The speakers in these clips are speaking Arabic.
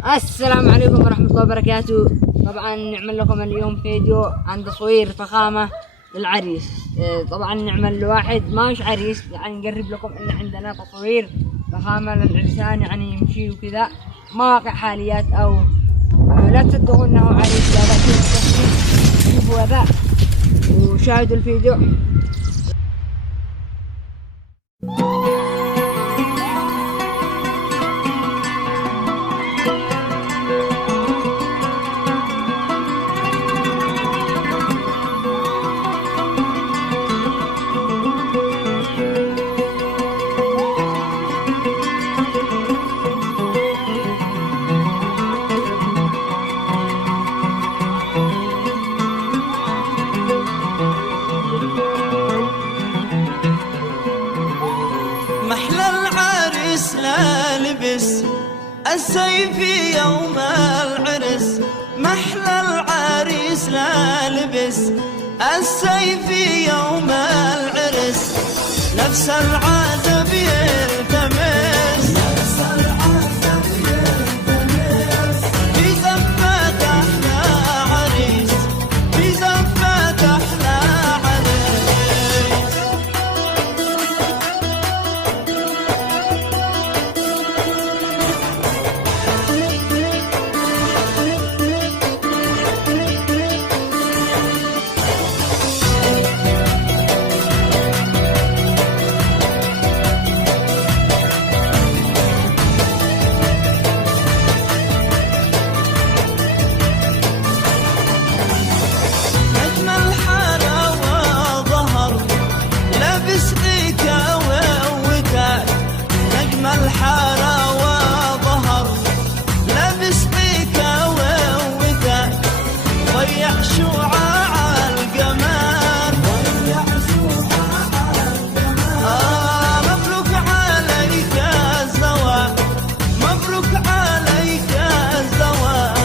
السلام عليكم ورحمة الله وبركاته. طبعا نعمل لكم اليوم فيديو عن تصوير فخامة للعريس. طبعا نعمل واحد ماش عريس، يعني نقرب لكم ان عندنا تصوير فخامة للعرسان، يعني يمشي وكذا مواقع حاليات او لا تصدقوا انه عريس، لا شوفوا هذا وشاهدوا الفيديو. محلى العريس لا لبس السيف يوم العرس، محلى العريس لا لبس السيف يوم العرس، نفس العذب يلتمس، نفس العذب يلتمس في زفة أحلى عريس، في زفة أحلى عريس. الحارة وظهر لابس بيكا ووتاك، ضيع شعاع القمر، ضيع شعاع القمر. مبروك عليك الزواج، مبروك عليك الزواج.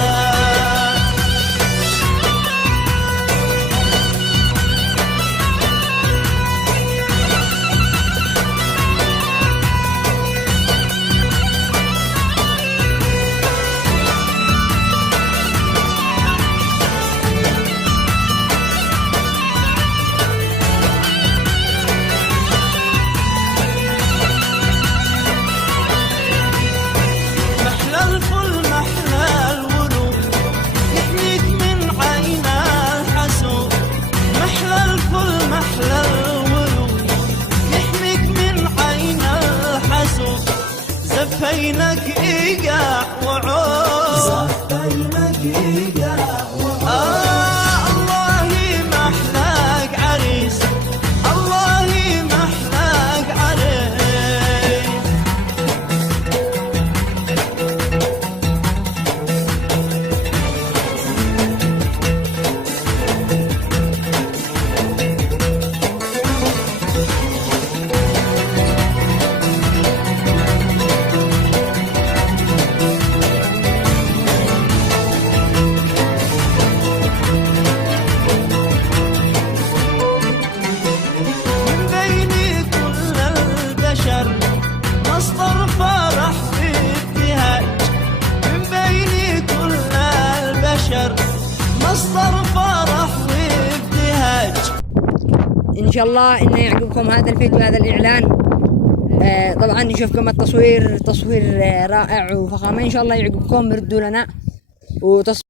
زفينك إيقاع وعود، زفينك إيقاع وعود. الله محلاك عريس، الله محلاك عريس. مصدر فرح وابتهاج من بين كل البشر، مصدر فرح وابتهاج. ان شاء الله انه يعجبكم هذا الفيديو، هذا الاعلان. طبعا نشوفكم التصوير تصوير رائع وفخامه، ان شاء الله يعجبكم. ردوا لنا وتصوير